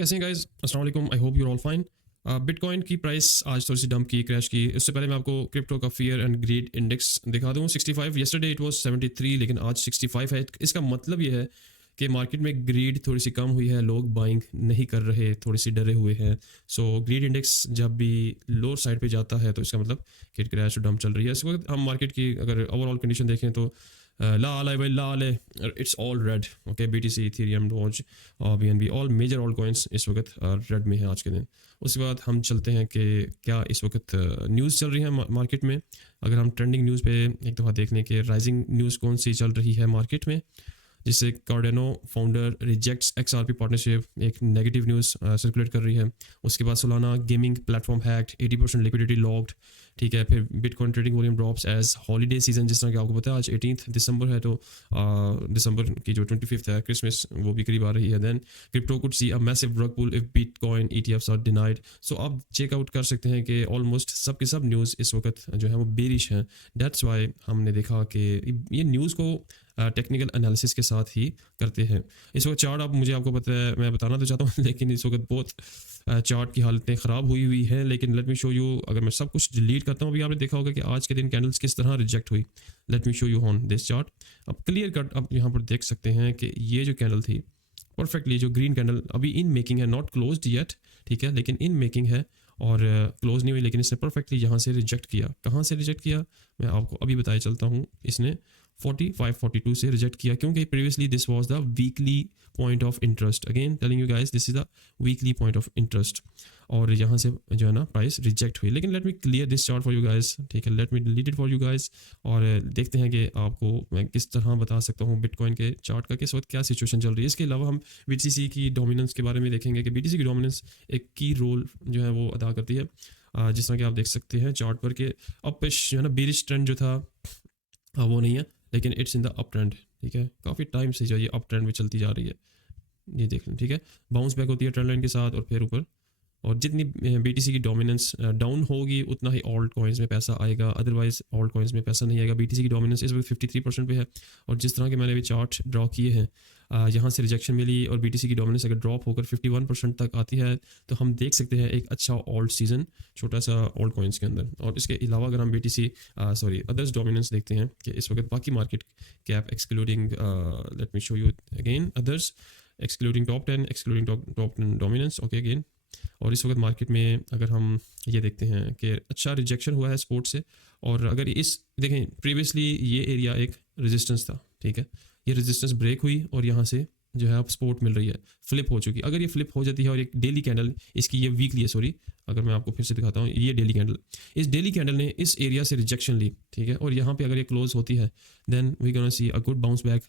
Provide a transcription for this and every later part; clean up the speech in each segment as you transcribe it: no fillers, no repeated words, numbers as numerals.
कैसे हैं गाइस? अस्सलाम वालेकुम। I hope you are all fine. Bitcoin की प्राइस आज थोड़ी सी डंप की, क्रैश की। इससे पहले मैं आपको क्रिप्टो का फियर एंड ग्रीड इंडेक्स दिखा दूँ। 65 येस्टरडे इट वाज 73, लेकिन आज 65 है। इसका मतलब ये है कि मार्केट में ग्रीड थोड़ी सी कम हुई है, लोग बाइंग नहीं कर रहे, थोड़ी सी डरे हुए हैं। सो ग्रीड इंडेक्स जब भी लोअर साइड पे जाता है तो इसका मतलब कि क्रैश डंप चल रही है। इस वक्त हम मार्केट की अगर ओवरऑल कंडीशन देखें तो ला भाई ला it's all red. Okay, BTC, Ethereum, Doge और BNB, all major all coins इस वक्त रेड में है आज के दिन। उसके बाद हम चलते हैं कि क्या इस वक्त न्यूज़ चल रही है मार्केट में। अगर हम ट्रेंडिंग न्यूज़ पे एक दफ़ा देख लें कि राइजिंग न्यूज़ कौन सी चल रही है मार्केट में, जिससे Cardano founder rejects XRP partnership, एक नेगेटिव न्यूज़ सर्कुलेट कर रही है। उसके बाद Solana gaming platform hacked, 80% liquidity locked. ठीक है, फिर Bitcoin trading volume drops as holiday season, जिस तरह कि आपको पता है आज 18 दिसंबर है, तो दिसंबर की जो 25 है क्रिसमस, वो भी करीब आ रही है। Then crypto could see a massive rug pull if bitcoin ETFs are denied. So आप चेकआउट कर सकते हैं कि ऑलमोस्ट सब के सब न्यूज़ इस वक्त जो है वो बेरिश है। दैट्स वाई हमने देखा कि ये न्यूज़ को टेक्निकल एनालिसिस के साथ ही करते हैं। इस वक्त चार्ट मुझे आपको पता है, मैं बताना तो चाहता हूँ लेकिन इस वक्त बहुत चार्ट की हालतें ख़राब हुई है। लेकिन लेट मी शो यू, अगर मैं सब कुछ डिलीट करता हूँ, अभी आपने देखा होगा कि आज के दिन कैंडल्स किस तरह रिजेक्ट हुई। Late me show you on this chart. अब क्लियर कट आप यहाँ पर देख सकते हैं कि ये जो कैंडल थी परफेक्टली, जो ग्रीन कैंडल अभी इन मेकिंग है, नॉट क्लोज्ड येट, ठीक है, लेकिन इन मेकिंग है और क्लोज नहीं हुई, लेकिन इसने परफेक्टली यहाँ से रिजेक्ट किया। कहाँ से रिजेक्ट किया मैं आपको अभी बताया चलता हूँ। इसने 45-42 से रिजेक्ट किया, क्योंकि previously this was the weekly point of interest. Again telling you guys, this is the weekly point of interest, और यहाँ से जो है ना प्राइस रिजेक्ट हुई। लेकिन let me clear this chart for you guys, ठीक है, let me delete it for you guys, और देखते हैं कि आपको मैं किस तरह बता सकता हूँ बिटकॉइन के चार्ट का किस वक्त क्या सिचुएशन चल रही है। इसके अलावा हम बीटीसी की डोमिनेंस के बारे में देखेंगे कि बीटीसी की डोमिनेंस एक की रोल जो है वो अदा करती है। जिस तरह कि आप देख सकते हैं चार्ट पर कि अपिश जो है ना बेरिश ट्रेंड जो था वो नहीं है, लेकिन it's in the up trend. ठीक है, काफ़ी टाइम से जो ये अप ट्रेंड में चलती जा रही है, ये देख लें। ठीक है, बाउंस बैक होती है ट्रेंड लाइन के साथ और फिर ऊपर, और जितनी बीटीसी की डोमिनेंस डाउन होगी उतना ही ऑल्ट कॉइन्स में पैसा आएगा, अदरवाइज ऑल्ट कॉइन्स में पैसा नहीं आएगा। बीटीसी की डोमिनेंस इस वक्त 53% पे है, और जिस तरह के मैंने अभी चार्ट ड्रॉ किए हैं, यहाँ से रिजेक्शन मिली और बीटीसी की डोमिनेंस अगर ड्रॉप होकर 51% तक आती है तो हम देख सकते हैं एक अच्छा ऑल्ट सीजन छोटा सा ऑल्ट कॉइन्स के अंदर। और इसके अलावा अगर हम बीटीसी अदर्स डोमिनेंस देखते हैं कि इस वक्त बाकी market cap excluding, late me show you again others, excluding top 10, excluding top 10 dominance. Okay, again, और इस वक्त मार्केट में अगर हम ये देखते हैं कि अच्छा रिजेक्शन हुआ है स्पोर्ट से, और अगर इस देखें प्रीवियसली ये एरिया एक रेजिस्टेंस था, ठीक है, ये रेजिस्टेंस ब्रेक हुई और यहाँ से जो है अब सपोर्ट मिल रही है, फ्लिप हो चुकी। अगर ये फ्लिप हो जाती है और एक डेली कैंडल इसकी, ये वीकली है सॉरी, अगर मैं आपको फिर से दिखाता हूँ, ये डेली कैंडल, इस डेली कैंडल ने इस एरिया से रिजेक्शन ली, ठीक है, और यहाँ पे अगर ये क्लोज होती है then we gonna see a good bounce back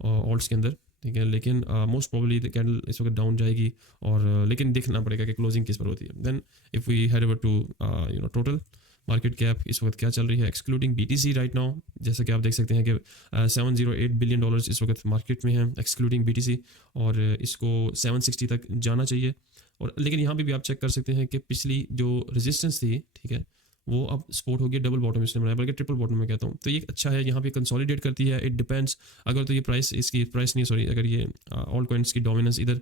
alts के अंदर, ठीक है। लेकिन मोस्ट प्रोबेबली द कैंडल इस वक्त डाउन जाएगी, और लेकिन देखना पड़ेगा कि क्लोजिंग किस पर होती है। Then if we head over to total market cap इस वक्त क्या चल रही है एक्सक्लूडिंग बीटीसी राइट नाउ, जैसा कि आप देख सकते हैं कि $708 बिलियन इस वक्त मार्केट में है एक्सक्लूडिंग बीटीसी, और इसको 760 तक जाना चाहिए। और लेकिन यहाँ पे भी आप चेक कर सकते हैं कि पिछली जो रेजिस्टेंस थी, ठीक है, वो अब सपोर्ट हो गया, डबल बॉटम इसने बनाया, बल्कि ट्रिपल बॉटम में कहता हूँ, तो ये अच्छा है। यहाँ पे कंसोलिडेट करती है, इट डिपेंड्स, अगर तो ये प्राइस इसकी प्राइस नहीं सॉरी, अगर ये ऑल कॉइन्स की डोमिनेंस इधर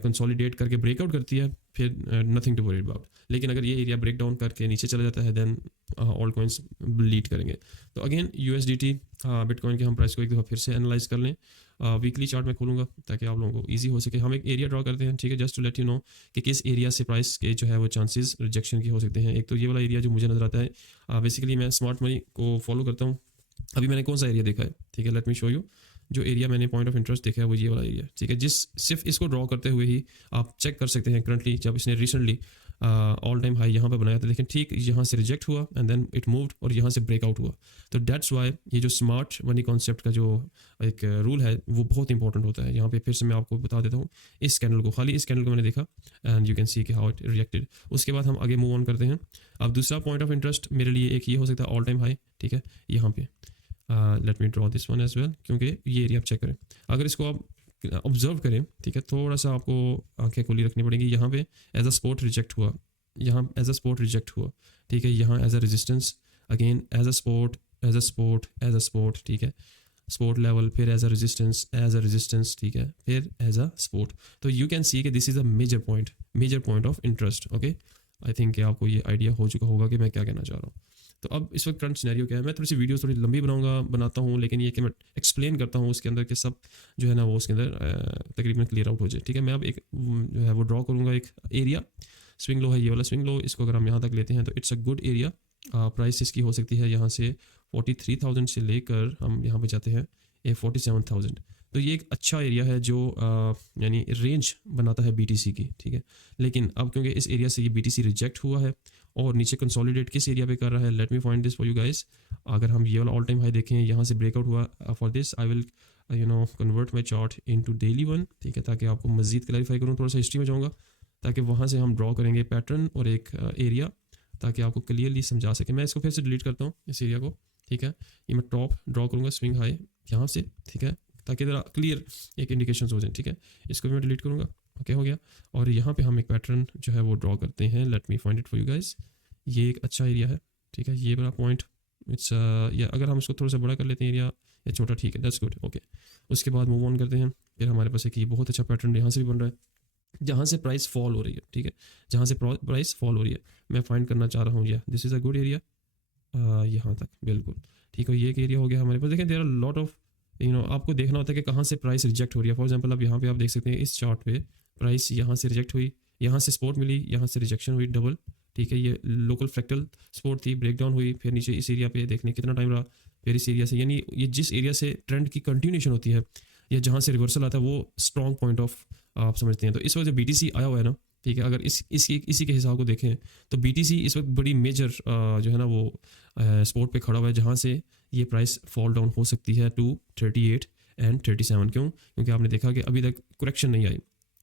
कंसोलिडेट करके ब्रेकआउट करती है फिर नथिंग टू वरी अबाउट। लेकिन अगर ये एरिया ब्रेक डाउन करके नीचे चला जाता है देन ऑल कॉइन्स लीड करेंगे। तो अगेन यूएसडीटी बिटकॉइन के हम प्राइस को एक दफ़ा फिर से एनालाइज कर लें। वीकली चार्ट में खोलूँगा ताकि आप लोगों को ईजी हो सके। हम एक एरिया ड्रॉ करते हैं, ठीक है, just to let you know कि किस एरिया से प्राइस के जो है वो चांसेस रिजेक्शन के हो सकते हैं। एक तो ये वाला एरिया जो मुझे नजर आता है, बेसिकली मैं स्मार्ट मनी को फॉलो करता हूँ। अभी मैंने कौन सा एरिया देखा है, ठीक है, लेट मी शो यू। जो एरिया मैंने पॉइंट ऑफ इंटरेस्ट देखा है वो ये वाला एरिया, ठीक है, जिस सिर्फ इसको ड्रॉ करते हुए ही आप चेक कर सकते हैं करंटली जब इसने रिसेंटली ऑल टाइम हाई यहाँ पे बनाया था, लेकिन ठीक यहाँ से रिजेक्ट हुआ एंड देन इट मूव्ड और यहाँ से ब्रेकआउट हुआ। तो दैट्स वाई ये जो स्मार्ट मनी कॉन्सेप्ट का जो एक रूल है वो बहुत इंपॉर्टेंट होता है। यहाँ पे फिर से मैं आपको बता देता हूँ, इस कैंडल को, खाली इस कैंडल को मैंने देखा एंड यू कैन सी कि हाउ इट रिएक्टेड। उसके बाद हम आगे मूव ऑन करते हैं। अब दूसरा पॉइंट ऑफ इंटरेस्ट मेरे लिए एक ये हो सकता है ऑल टाइम हाई, ठीक है, यहाँ पे let me draw this one as well, क्योंकि ये एरिया आप चेक करें, अगर इसको आप ऑब्जर्व करें, ठीक है, थोड़ा सा आपको आंखें खुली रखनी पड़ेंगी। यहाँ पे एज अ सपोर्ट रिजेक्ट हुआ, यहाँ एज अ सपोर्ट रिजेक्ट हुआ, ठीक है, यहाँ as a resistance, again as a support, as a support, as a support, ठीक है। सपोर्ट लेवल, फिर एज अ रेजिस्टेंस, ठीक है, फिर एज अ सपोर्ट। तो यू कैन सी कि this is a major point of interest. Okay, I think कि आपको ये आइडिया हो चुका होगा कि मैं क्या कहना चाह रहा हूँ। तो अब इस वक्त करंट सिनेरियो क्या है, मैं थोड़ी सी वीडियोस थोड़ी लंबी बनाता हूँ, लेकिन ये कि मैं एक्सप्लेन करता हूँ उसके अंदर कि सब जो है ना वो उसके अंदर तकरीबन क्लियर आउट हो जाए। ठीक है, मैं अब एक जो है वो ड्रॉ करूँगा एक एरिया। स्विंग लो है ये वाला स्विंग लो, इसको अगर हम यहाँ तक लेते हैं तो it's a good area. Price इसकी हो सकती है यहाँ से 43,000 से लेकर हम यहाँ पे जाते हैं 47,000। तो ये एक अच्छा एरिया है जो यानी रेंज बनाता है BTC की। ठीक है, लेकिन अब क्योंकि इस एरिया से ये BTC रिजेक्ट हुआ है और नीचे कंसोलिडेट किस एरिया पे कर रहा है, let me find this for you guys. अगर हम ये वाला ऑल टाइम हाई देखें, यहाँ से ब्रेकआउट हुआ। For this I will convert my chart into daily one. ठीक है, ताकि आपको मजीद क्लैरिफाई करूँ, थोड़ा सा हिस्ट्री में जाऊँगा ताकि वहाँ से हम ड्रॉ करेंगे पैटर्न और एक एरिया, ताकि आपको क्लियरली समझा सके। मैं इसको फिर से डिलीट करता हूँ इस एरिया को। ठीक है, ये मैं टॉप ड्रॉ करूँगा स्विंग हाई यहाँ से। ठीक है, ताकि ज़रा क्लियर एक इंडिकेशन हो जाए। ठीक है, इसको भी मैं डिलीट करूँगा। ओके, हो गया। और यहाँ पे हम एक पैटर्न जो है वो ड्रॉ करते हैं। Let me find it for you guys. ये एक अच्छा एरिया है। ठीक है, ये बड़ा पॉइंट इट्स या अगर हम इसको थोड़ा सा बड़ा कर लेते हैं एरिया या छोटा, ठीक है, दैट्स गुड। ओके, उसके बाद मूव ऑन करते हैं। फिर हमारे पास एक ये बहुत अच्छा पैटर्न यहाँ से भी बन रहा है, जहाँ से प्राइस फॉल हो रही है। ठीक है, जहाँ से प्राइस फॉल हो रही है मैं फाइंड करना चाह रहा हूँ। या this is a good area यहाँ तक, बिल्कुल ठीक है। ये एक एरिया हो गया हमारे पास। देखें, देयर आर लॉट ऑफ आपको देखना होता है कि कहाँ से प्राइस रिजेक्ट हो रही है। फॉर एग्जांपल अब यहाँ पे आप देख सकते हैं इस चार्ट पे प्राइस यहाँ से रिजेक्ट हुई, यहाँ से सपोर्ट मिली, यहाँ से रिजेक्शन हुई डबल। ठीक है, ये लोकल फ्रैक्टल सपोर्ट थी, ब्रेकडाउन हुई, फिर नीचे इस एरिया पे देखने कितना टाइम रहा, फिर इस एरिया से, यानी ये जिस एरिया से ट्रेंड की कंटिन्यूशन होती है या जहाँ से रिवर्सल आता है वो स्ट्रॉन्ग पॉइंट ऑफ आप समझते हैं। तो इस वक्त जो BTC आया हुआ है ना, ठीक है, अगर इसी के हिसाब को देखें तो BTC इस वक्त बड़ी मेजर जो है ना वो सपोर्ट पे खड़ा हुआ है, जहाँ से ये प्राइस फॉल डाउन हो सकती है टू 38 एंड 37। क्यों? क्योंकि आपने देखा कि अभी तक करेक्शन नहीं आई।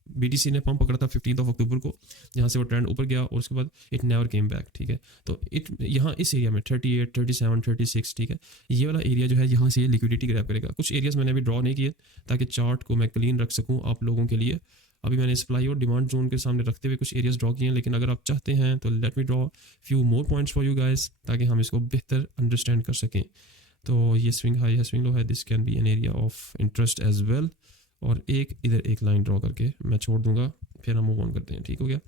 BTC ने पंप पकड़ा था 15 अक्टूबर को, जहाँ से वो ट्रेंड ऊपर गया और उसके बाद इट नेवर केम बैक। ठीक है, तो यहाँ इस एरिया में 38, 37, 36, ठीक है, ये वाला एरिया जो है यहाँ से लिक्विडिटी ग्रैब करेगा। कुछ एरियाज मैंने अभी ड्रॉ नहीं किए ताकि चार्ट को मैं क्लीन रख सकूँ आप लोगों के लिए। अभी मैंने सप्लाई और डिमांड जोन के सामने रखते हुए कुछ एरियाज ड्रॉ किए हैं, लेकिन अगर आप चाहते हैं तो let me draw few more points for you guys, ताकि हम इसको बेहतर अंडरस्टैंड कर सकें। तो ये स्विंग हाई है, स्विंग लो है, this can be an area of interest as well. और इधर एक लाइन ड्रॉ करके मैं छोड़ दूंगा, फिर हम मूव ऑन करते हैं। ठीक हो गया।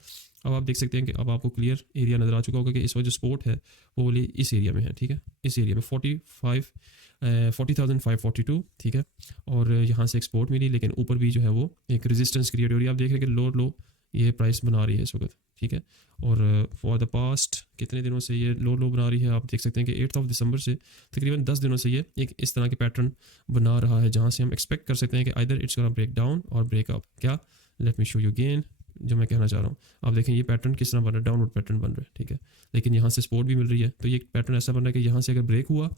अब आप देख सकते हैं कि अब आपको क्लियर एरिया नज़र आ चुका होगा कि इस वक्त जो सपोर्ट है वो बोले इस एरिया में है। ठीक है, इस एरिया में 40,542। ठीक है, और यहाँ से एक्सपोर्ट मिली, लेकिन ऊपर भी जो है वो एक रेजिस्टेंस क्रिएट हो रही है। आप देख रहे हैं कि लो ये प्राइस बना रही है इस वक्त। ठीक है, और फॉर द पास्ट कितने दिनों से ये लो बना रही है, आप देख सकते हैं कि 8 दिसंबर से तकरीबन 10 दिनों से ये एक इस तरह के पैटर्न बना रहा है, जहाँ से हम एक्सपेक्ट कर सकते हैं कि either it's gonna break down और ब्रेक अप। क्या? Let me show you again जो मैं कहना चाह रहा हूँ। आप देखें ये पैटर्न किस तरह बन रहा है, डाउनवर्ड पैटर्न बन रहा है। ठीक है, लेकिन यहाँ से सपोर्ट भी मिल रही है, तो ये पैटर्न ऐसा बन रहा है कि यहाँ से अगर ब्रेक हुआ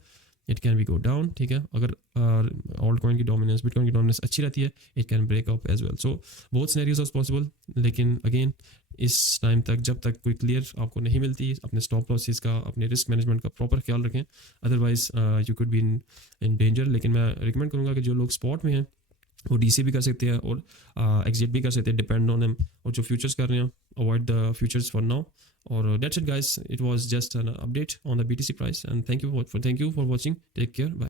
it can be go down. ठीक है, अगर ऑल्ट कॉइन की डोमिनेंस, बिटकॉइन की डोमिनेंस अच्छी रहती है, it can break up as well. So both scenarios are possible, लेकिन अगेन इस टाइम तक जब तक कोई क्लियर आपको नहीं मिलती, अपने स्टॉप लॉसेस का, अपने रिस्क मैनेजमेंट का प्रॉपर ख्याल रखें, otherwise you could be in danger. लेकिन मैं रिकमेंड करूँगा कि जो लोग स्पॉट में हैं वो DC भी कर सकते हैं और एग्जिट भी कर सकते हैं, डिपेंड ऑन देम। और जो फ्यूचर्स कर रहे हैं avoid the futures for now. और that's it guys, it was just an update on the BTC price and thank you for watching. Take care, bye.